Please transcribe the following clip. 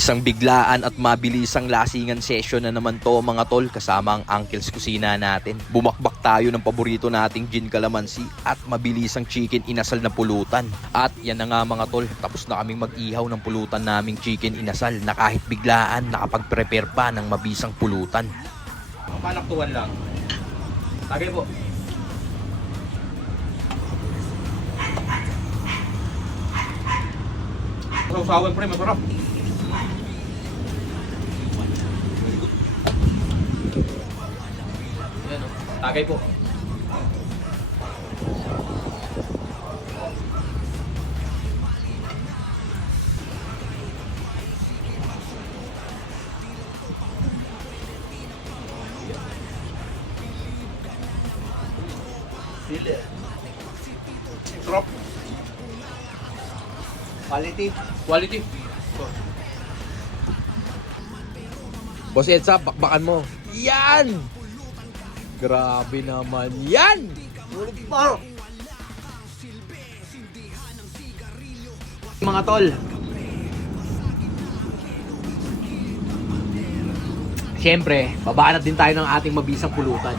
Isang biglaan at mabilisang lasingan session na naman to mga tol, kasama ang Uncle's Kusina natin. Bumakbak tayo ng paborito nating gin calamansi at mabilisang chicken inasal na pulutan. At yan na nga mga tol, tapos na kaming mag-ihaw ng pulutan naming chicken inasal na kahit biglaan nakapag-prepare pa ng mabisang pulutan. Palaktuan lang. Tagay po. Sausawan pre, masarap. Yan o. Tagay po. Sili. Sarap. Quality. Quality. Boss Edsa, bakbakan mo. Yan! Grabe naman yan! Tulog pa. Mga tol. Siyempre, babanat din tayo ng ating mabisang pulutan.